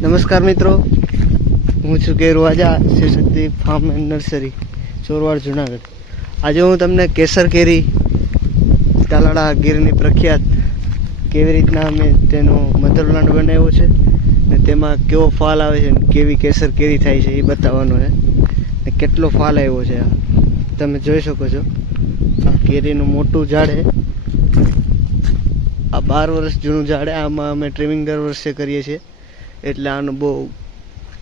નમસ્કાર મિત્રો, હું છું Keruvaja Shivshakti farm and nursery, Chorwad, Junagadh. આજે હું તમને કેસર કેરી તાલાળા ગીરની પ્રખ્યાત કેવી રીતના અમે તેનો મધર પ્લાન્ટ બનાવ્યો છે ને તેમાં કેવો ફાલ આવે છે ને કેવી કેસર કેરી થાય છે એ બતાવવાનો છે ને કેટલો ફાલ આવ્યો છે. આ તમે જોઈ શકો છો, આ કેરીનું મોટું ઝાડ છે. આ 12 વર્ષ જૂનું ઝાડ છે. આમાં અમે ટ્રીમિંગ દર વર્ષે કરીએ છીએ, એટલે આનું બહુ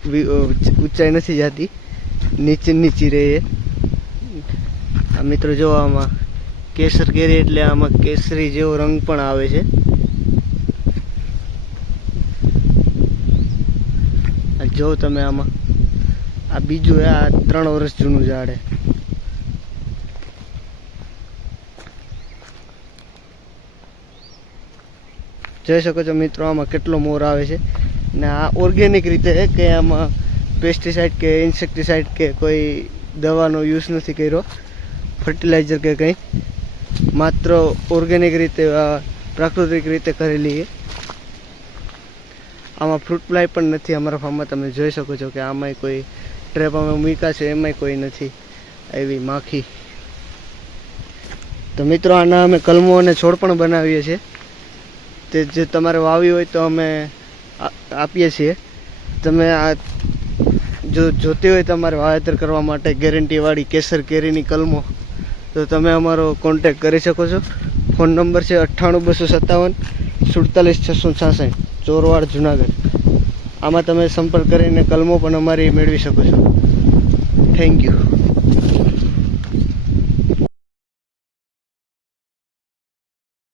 ઊંચાઈ નથી જતી, નીચી રહે. આ મિત્રો જો આમાં કેસર કેરી એટલે આમાં કેસરી જેવો રંગ પણ આવે છે. જો તમે આમાં આ બીજું આ 3 વર્ષ જૂનું ઝાડ છે. જોઈ શકો છો મિત્રો, આમાં કેટલો મોર આવે છે ને આ ઓર્ગેનિક રીતે છે કે આમાં પેસ્ટિસાઇડ કે ઇન્સેક્ટિસાઇડ કે કોઈ દવાનો યુઝ નથી કર્યો, ફર્ટિલાઇઝર કે કંઈ, માત્ર ઓર્ગેનિક રીતે પ્રાકૃતિક રીતે કરેલી છે. આમાં ફ્રૂટ ફ્લાય પણ નથી અમારા ફાર્મમાં. તમે જોઈ શકો છો કે આમાંય કોઈ ટ્રેપ અમે મૂક્યા છે, એમાંય કોઈ નથી એવી માખી. તો મિત્રો આના અમે કલમો અને છોડ પણ બનાવીએ છીએ. તે જે તમારે વાવી હોય તો અમે આપીએ છીએ. તમે આ જો જોતી હોય તમારે વાવેતર કરવા માટે ગેરંટીવાળી કેસર કેરીની કલમો, તો તમે અમારો કોન્ટેક કરી શકો છો. ફોન નંબર છે 98 257 47 666, ચોરવાડ, જુનાગઢ. આમાં તમે સંપર્ક કરીને કલમો પણ અમારી મેળવી શકો છો. Thank you.